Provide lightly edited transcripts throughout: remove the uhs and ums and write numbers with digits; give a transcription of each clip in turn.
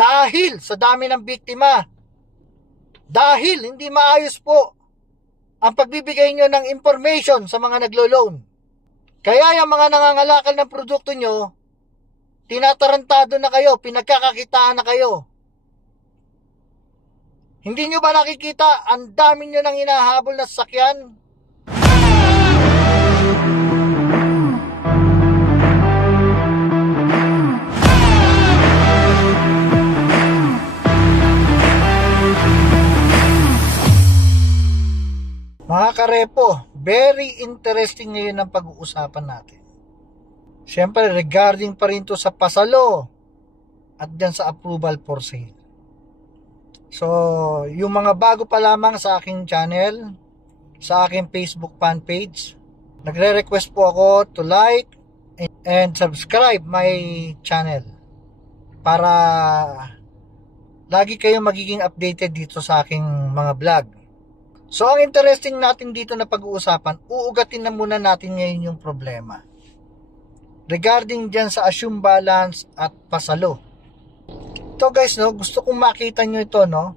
Dahil sa dami ng biktima, dahil hindi maayos po ang pagbibigay nyo ng information sa mga naglo-loan. Kaya yung mga nangangalakal ng produkto nyo, tinatarantado na kayo, pinagkakakitaan na kayo. Hindi nyo ba nakikita ang dami nyo nang hinahabol na sasakyan? Mga karepo, very interesting ngayon ang pag-uusapan natin. Siyempre, regarding pa rin to sa pasalo at dyan sa approval for sale. So, yung mga bago pa lamang sa aking channel, sa aking Facebook fan page, nagre-request po ako to like and subscribe my channel para lagi kayong magiging updated dito sa aking mga vlog. So, ang interesting natin dito na pag-uusapan, uugatin na muna natin ngayon yung problema. Regarding dyan sa assume balance at pasalo. Ito guys, no, gusto kong makita nyo ito, no?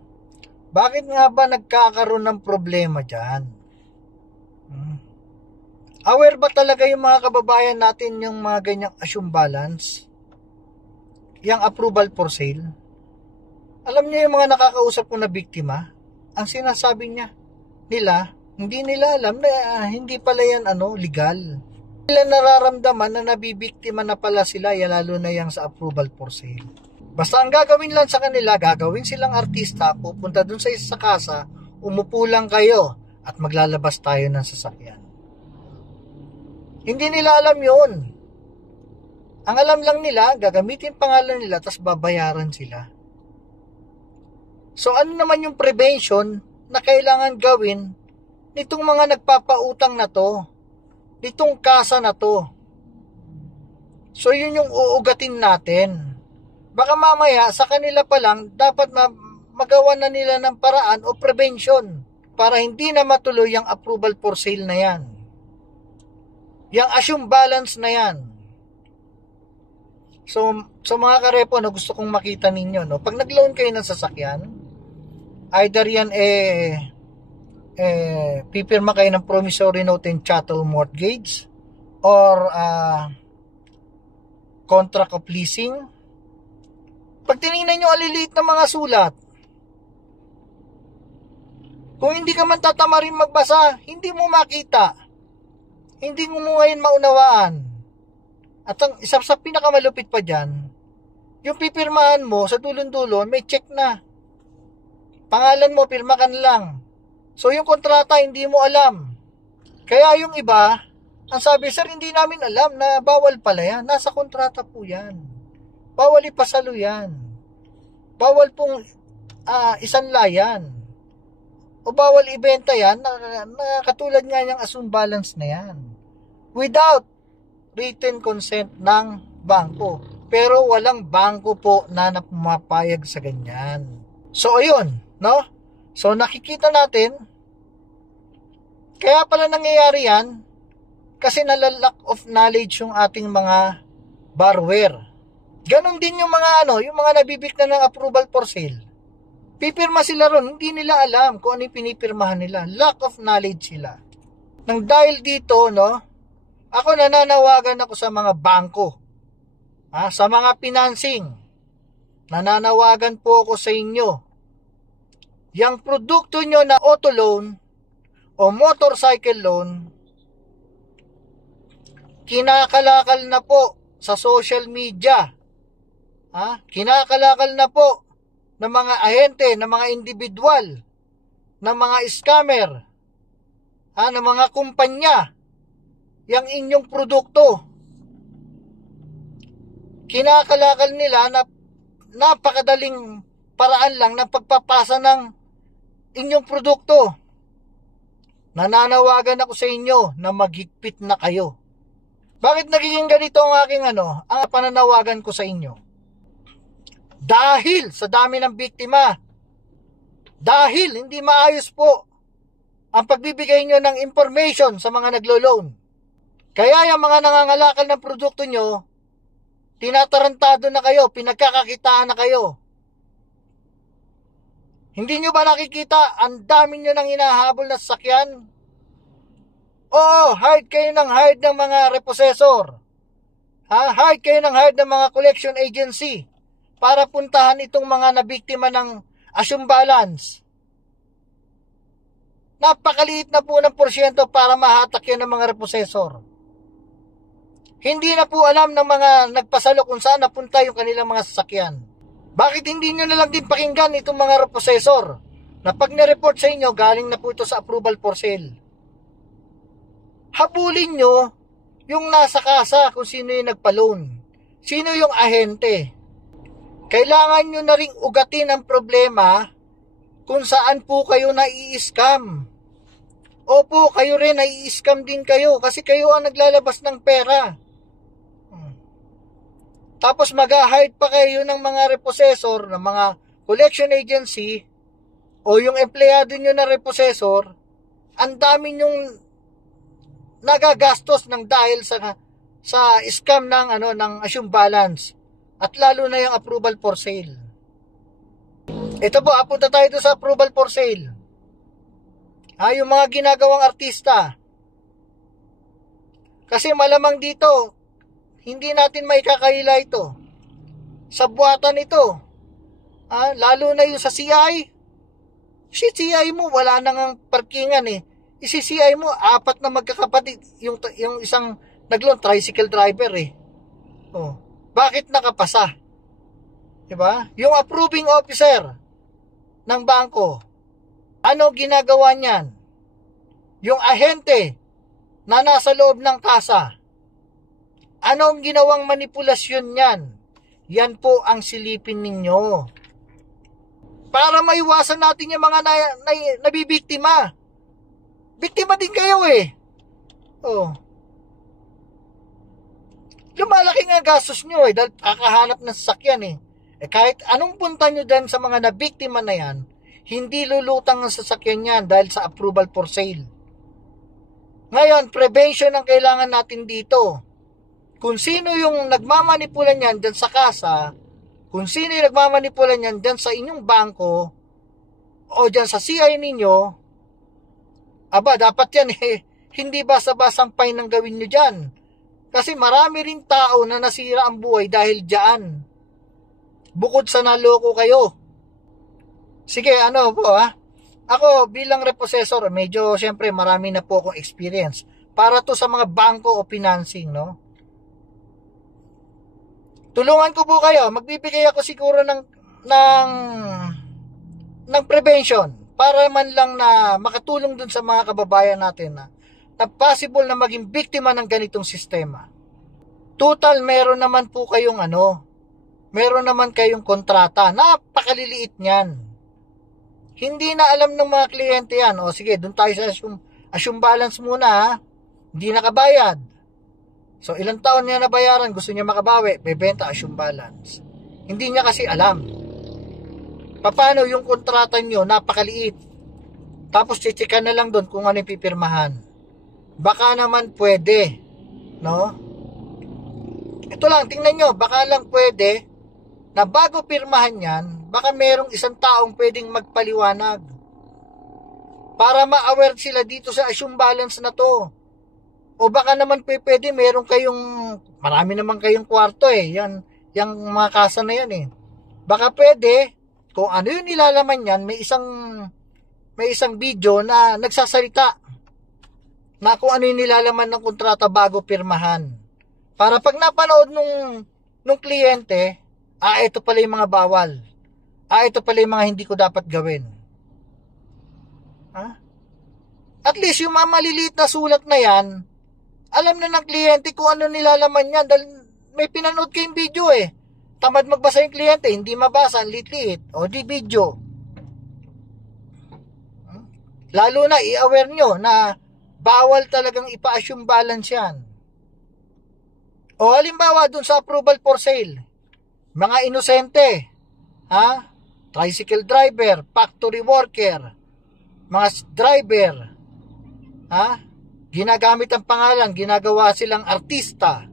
Bakit nga ba nagkakaroon ng problema dyan? Aware ba talaga yung mga kababayan natin yung mga ganyang assume balance? Yung approval for sale? Alam niyo yung mga nakakausap ko na biktima? Ang sinasabi hindi nila alam na hindi pala yan legal. Nila nararamdaman na nabibiktima na pala sila, lalo na yung sa approval for sale. Basta ang gagawin lang sa kanila, gagawin silang artista, pupunta dun sa isa sa kasa, umupo lang kayo at maglalabas tayo ng sasakyan. Hindi nila alam yun. Ang alam lang nila, gagamitin pangalan nila tapos babayaran sila. So ano naman yung prevention na kailangan gawin nitong mga nagpapautang na to, nitong kasa na to? So yun yung uugatin natin. Baka mamaya sa kanila pa lang dapat magawa na nila ng paraan o prevention para hindi na matuloy yung approval for sale na yan, yung assume balance na yan. So mga karepo, gusto kong makita ninyo, pag nag-loan kayo ng sasakyan, either yan pipirma kayo ng promissory note and chattel mortgage or contract of leasing. Pag tinignan nyo aliliit na mga sulat, kung hindi ka man tatama rin magbasa, hindi mo makita, hindi mo ngayon maunawaan. At ang isa sa pinakamalupit pa dyan, yung pipirmahan mo sa dulon-dulon may check na pangalan mo, pirma ka na lang. So yung kontrata hindi mo alam. Kaya yung iba, ang sabi, sir, hindi namin alam na bawal pala yan. Nasa kontrata po yan. Bawal ipasalo yan. Bawal pong isanla yan. O bawal ibenta yan na katulad nga niyang assume balance na yan. Without written consent ng bangko. Pero walang bangko po na pumapayag sa ganyan. So ayun, no? So nakikita natin, kaya pala nangyayari yan, kasi nalalack of knowledge yung ating mga borrower. Ganon din yung mga yung mga nabibigyan ng approval for sale. Pipirma sila ron, hindi nila alam kung ano yung pinipirmahan nila. Lack of knowledge sila. Nang dahil dito, ako nananawagan ako sa mga bangko, sa mga financing. Nananawagan po ako sa inyo. Yang produkto nyo na auto loan o motorcycle loan, kinakalakal na po sa social media. Kinakalakal na po ng mga ahente, ng mga individual, ng mga scammer, ng mga kumpanya, yung inyong produkto. Kinakalakal nila na napakadaling paraan lang ng pagpapasa ng inyong produkto. Nananawagan ako sa inyo na maghigpit na kayo. Bakit nagiging ganito ang aking ang pananawagan ko sa inyo? Dahil sa dami ng biktima, dahil hindi maayos po ang pagbibigay nyo ng information sa mga naglo-loan. Kaya yung mga nangangalakal ng produkto nyo, tinatarantado na kayo, pinagkakakitaan na kayo. Hindi nyo ba nakikita, ang dami nyo nang hinahabol na sasakyan? Oo, hired kayo ng mga repossessor. Hired kayo ng ng mga collection agency para puntahan itong mga nabiktima ng assume balance. Napakaliit na po ng porsyento para mahatak yan ng mga repossessor. Hindi na po alam ng mga nagpasalo kung saan napunta yung kanilang mga sasakyan. Bakit hindi nyo na lang din pakinggan itong mga repossessor na pag nireport sa inyo, galing na po ito sa approval for sale? Habulin nyo yung nasa kasa kung sino yung nagpa-loan. Sino yung ahente. Kailangan nyo na ring ugatin ang problema kung saan po kayo nai-scam. Opo, kayo rin nai-scam din kayo kasi kayo ang naglalabas ng pera. Tapos mag-hire pa kayo ng mga repossessor, ng mga collection agency, o yung empleyado nyo na repossessor, ang dami nyong nagagastos ng dahil sa scam ng assume balance, at lalo na yung approval for sale. Ito po, apunta tayo doon sa approval for sale. Yung mga ginagawang artista. Kasi malamang dito, hindi natin maikakaila ito. Sa buwatan ito. Lalo na yung sa CI. Si CI mo, wala nang parkingan eh. Isi-CI mo, 4 na magkakapatid. Yung isang naglon, tricycle driver eh. Bakit nakapasa? Diba? Yung approving officer ng bangko, ano ginagawa niyan? Yung ahente na nasa loob ng kasa, anong ginawang manipulasyon niyan? Yan po ang silipin ninyo. Para maiwasan natin yung mga nabibiktima. Biktima din kayo eh. Lumalaki nga gastos nyo eh, dahil kakahanap ng sasakyan eh. Kahit anong punta nyo dyan sa mga nabiktima na yan, hindi lulutang ang sasakyan yan dahil sa approval for sale. Ngayon, prevention ang kailangan natin dito. Kung sino yung nagmamanipulan yan dyan sa kasa, kung sino yung nagmamanipulan yan dyan sa inyong bangko, o dyan sa CI ninyo, dapat yan eh, hindi basta-basang fine ang gawin nyo dyan. Kasi marami rin tao na nasira ang buhay dahil dyan. Bukod sa naloko kayo. Sige, ako bilang repossessor, medyo syempre marami na po akong experience. Para to sa mga bangko o financing, no? Tulungan ko po kayo. Magbibigay ako siguro ng prevention para man lang na makatulong dun sa mga kababayan natin na possible na maging biktima ng ganitong sistema. Total, meron naman po kayong meron naman kayong kontrata. Napakaliliit niyan. Hindi na alam ng mga kliyente yan. Sige, dun tayo sa assume balance muna ha. Hindi nakabayad. So, ilang taon niya nabayaran, gusto niya makabawi, bebenta assume balance. Hindi niya kasi alam. Paano yung kontrata niyo, napakaliit. Tapos, chichikan na lang doon kung ano yung pipirmahan. Baka naman pwede, no? Ito lang, tingnan nyo, baka lang pwede na bago pirmahan yan, baka merong isang taong pwedeng magpaliwanag para ma-aware sila dito sa assume balance na to. O baka naman pwede meron marami naman kayong kwarto eh, yung mga kasa na yan eh. Baka pwede, kung ano yung nilalaman yan, may isang video na nagsasalita na kung ano yung nilalaman ng kontrata bago pirmahan. Para pag napanood nung kliyente, ito pala yung mga bawal. Ito pala yung mga hindi ko dapat gawin. At least yung mga maliliit na sulat na yan, alam na ng kliyente kung ano nilalaman yan dahil may pinanood kayong video eh. Tamad magbasa yung kliyente, hindi mabasa, ang liit-liit. O di video. Lalo na i-aware nyo na bawal talagang ipa-assume balance yan. O halimbawa dun sa approval for sale, mga inosente, tricycle driver, factory worker, mga driver, ginagamit ang pangalan, ginagawa silang artista,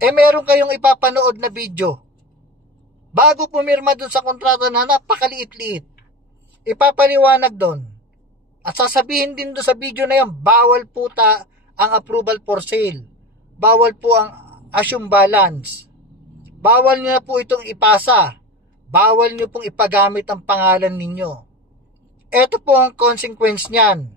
meron kayong ipapanood na video bago pumirma dun sa kontrata na napakaliit-liit. ipapaliwanag doon. At sasabihin din doon sa video na yan, bawal po ang approval for sale. Bawal po ang assume balance. Bawal nyo na po itong ipasa. Bawal nyo pong ipagamit ang pangalan ninyo. Ito po ang consequence niyan.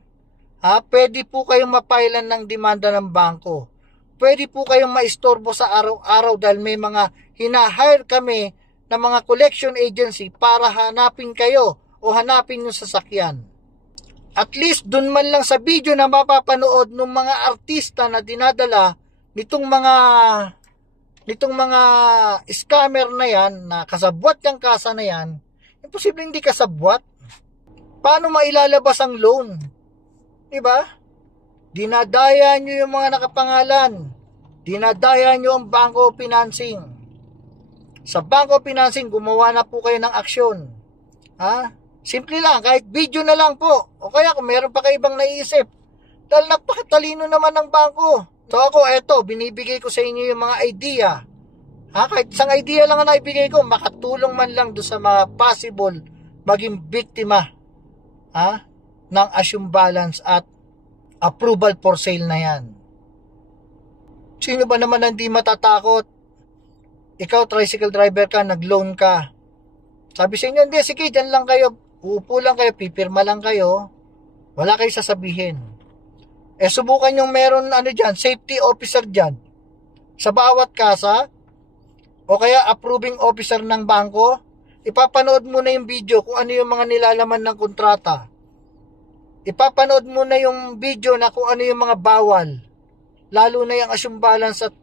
Pwede po kayong mapailan ng demanda ng bangko. Pwede po kayong maistorbo sa araw-araw dahil may mga hinahire kami na mga collection agency para hanapin kayo o hanapin yung sasakyan. At least dun man lang sa video na mapapanood ng mga artista na dinadala nitong mga scammer na yan, na kasabwat yung kasa na yan, imposible hindi kasabwat. Paano mailalabas ang loan? Diba? Dinadaya nyo yung mga nakapangalan. Dinadaya nyo ang bangko financing. Sa bangko financing, gumawa na po kayo ng aksyon. Simple lang, kahit video na lang po. O kaya kung meron pa kayo ibang naiisip. Dahil napakatalino naman ng bangko. So ako, eto, binibigay ko sa inyo yung mga idea. Kahit isang idea lang na ibigay ko, makatulong man lang doon sa mga possible maging biktima ng assume balance at approval for sale na yan. Sino ba naman hindi matatakot? Ikaw, tricycle driver ka, nag-loan ka. Sabi sa inyo, hindi, sige, dyan lang kayo. Uupo lang kayo, pipirma lang kayo. Wala kayo sasabihin. Subukan yung meron dyan, safety officer dyan. Sa bawat kasa, o kaya approving officer ng bangko, ipapanood mo na yung video kung ano yung mga nilalaman ng kontrata. Ipapanood mo na yung video na kung ano yung mga bawal. Lalo na yung assume balance at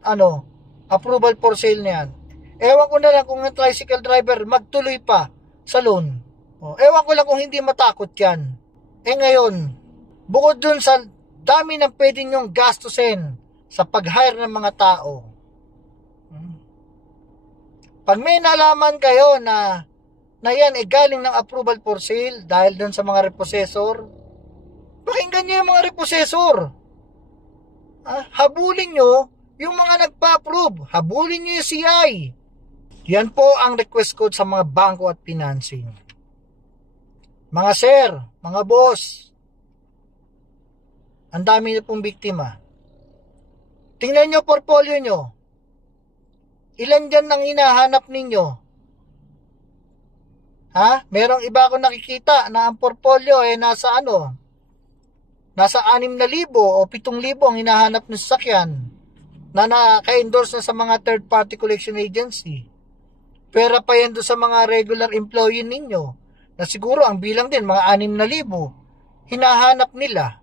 approval for sale na yan. Ewan ko na lang kung ang tricycle driver magtuloy pa sa loan. Ewan ko lang kung hindi matakot yan. Ngayon, bukod dun sa dami ng pwede nyong gastusin sa pag-hire ng mga tao, pag may nalaman kayo na yan galing ng approval for sale dahil dun sa mga repossessor, pakinggan nyo yung mga repossessor. Habulin nyo yung mga nagpa-approve. Habulin nyo yung CI. Yan po ang request code sa mga bangko at financing. Mga sir, mga boss, ang dami na pong biktima. Tingnan nyo portfolio nyo. Ilan dyan ang hinahanap ninyo? Merong iba akong nakikita na ang portfolio nasa 6,000 o 7,000 ang hinahanap ng sasakyan na naka-endorse na sa mga third-party collection agency. Pera pa yan doon sa mga regular employee ninyo na siguro ang bilang din mga 6,000 hinahanap nila.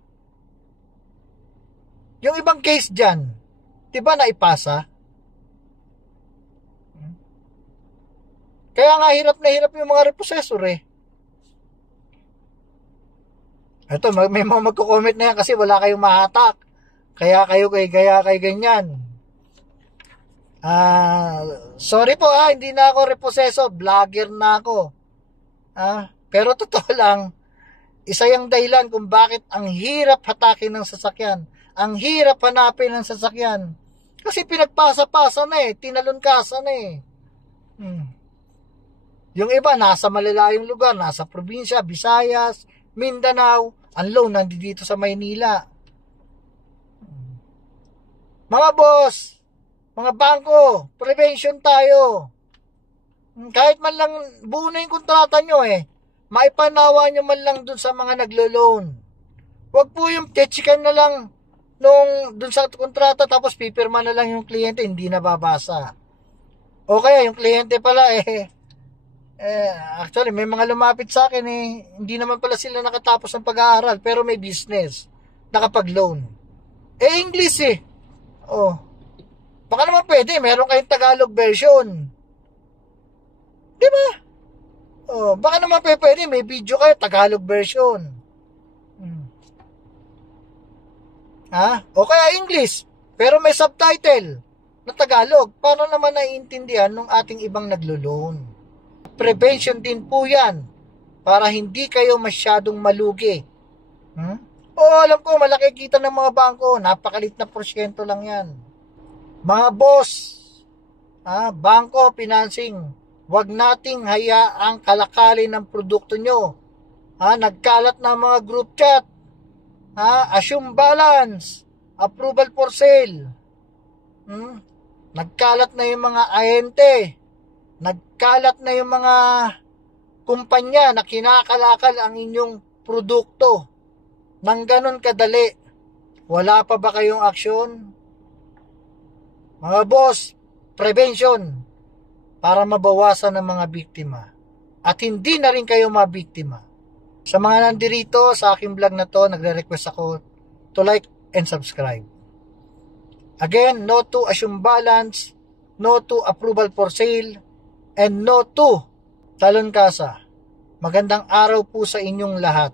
Yung ibang case dyan, diba naipasa? Kaya nga hirap na hirap yung mga repossessor Ito, may mga magko-comment na yan kasi wala kayong mahatak. Kaya kayo ganyan. Sorry po hindi na ako repossessor, vlogger na ako. Pero totoo lang, isa yung dahilan kung bakit ang hirap hatakin ng sasakyan. Ang hirap hanapin ng sasakyan. Kasi pinagpasa-pasa na tinalon-kasa na Yung iba, nasa malalayong lugar, nasa probinsya, Visayas, Mindanao, ang loan nandito sa Maynila. Mga boss, mga bangko, prevention tayo. Kahit man lang buo na yung kontrata nyo maipanawa nyo man lang dun sa mga naglo-loan. Huwag po yung techikan na lang dun sa kontrata tapos pipirma na lang yung kliyente, hindi nababasa. O kaya yung kliyente pala actually may mga lumapit sa akin hindi naman pala sila nakatapos ng pag-aaral pero may business, nakapag-loan. English baka naman pwede meron kayong Tagalog version, diba? Baka naman pwede may video kayo Tagalog version. O kaya English pero may subtitle na Tagalog para naman naiintindihan ng ating ibang naglo-loan. Prevention din po yan para hindi kayo masyadong malugi. Alam ko malaki kita ng mga bangko, napakalit na porsyento lang yan. Mga boss, bangko, financing, wag nating hayaang kalakalin ng produkto nyo. Nagkalat na mga group chat. Assume balance, approval for sale. Nagkalat na yung mga ahente. Nagkalat na yung mga kumpanya na kinakalakal ang inyong produkto. Nang ganun kadali. Wala pa ba kayong aksyon? Mga boss, prevention para mabawasan ng mga biktima. At hindi na rin kayo mabiktima. Sa mga nandirito sa aking vlog na to, nagre-request ako to like and subscribe. Again, no to assume balance, no to approval for sale, and no to talon kasa. Magandang araw po sa inyong lahat.